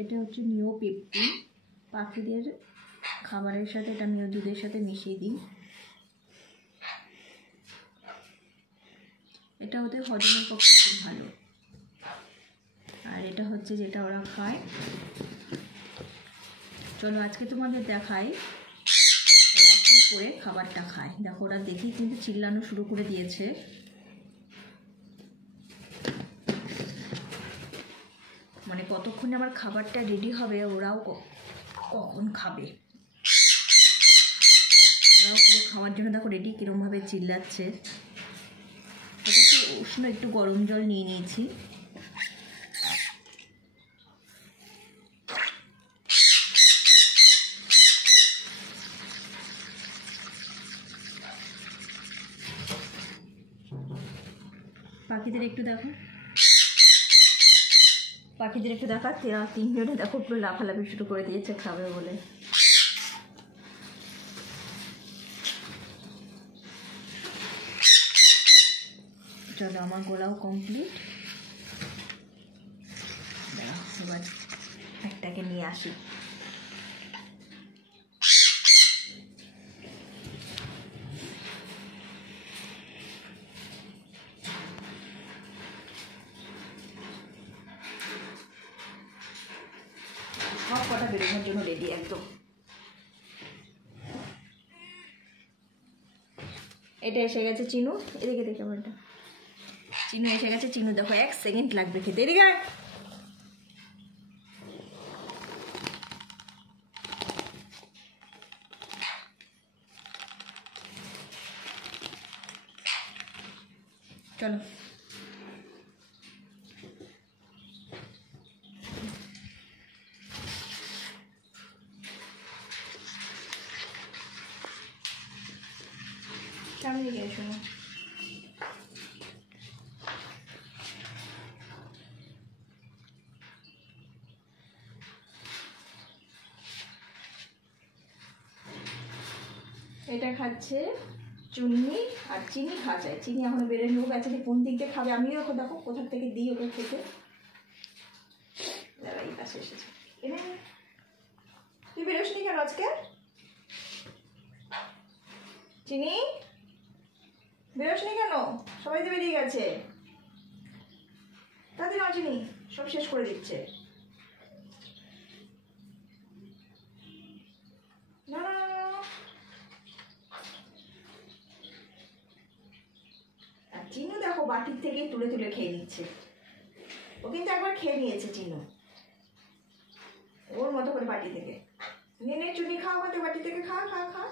এটা হচ্ছে নিও পেপটিন, পাখিদের খাবারের সাথে এটা নিও দুধের সাথে মিশিয়ে দিই। এটা ওদের হজমের পক্ষে খুব ভালো। আর এটা হচ্ছে যেটা ওরা খায়। চলো আজকে তোমাদের দেখাই ওরা কী করে খাবারটা খায়। দেখো ওরা দেখেই কিন্তু চিল্লানো শুরু করে দিয়েছে। মানে কতক্ষণে আমার খাবারটা রেডি হবে, ওরাও কখন খাবে। ওরাও পুরো খাওয়ার জন্য দেখো রেডি কীরকমভাবে চিল্লাচ্ছে। এটা একটু উষ্ণ একটু গরম জল নিয়ে নিয়েছি। পাখিদের একটু দেখা, তিনজনে দেখো পুরো লাফালাফি শুরু করে দিয়েছে খাবে বলে। চলো আমার গোলাও কমপ্লিট। এবার একটাকে নিয়ে আসি। সব কটা বেরোনোর জন্য রেডি একদম। এটা এসে গেছে চিনু, এদিকে দেখে আমারটা চিনু এসে গেছে। চিনু দেখো 1 সেকেন্ড লাগবে খেতে। এদিকে চলো। সামনে গিয়ে শোনো। এটা খাচ্ছে চুন্নি আর চিনি খাচ্ছে। চিনি এখনো বেড়ে নেবো গেছে, কোন দিক দিয়ে খাবে। আমিও এখন দেখো কোথা থেকে দিই ওকে খেতে। দাঁড়া এই পাশে এসেছে। তুই বেরোসনি কেন আজকে? চিনি বেরোসনি কেন? সবাই তো বেরিয়ে গেছে। তাদের না চিনি সব শেষ করে দিচ্ছে। না না না, চিনু দেখো বাটির থেকে তুলে তুলে খেয়ে নিচ্ছে। ও কিন্তু একবার খেয়ে নিয়েছে চিনু ওর মতো করে বাটি থেকে। নে চুনি খাও, বাটি থেকে খা খা খা।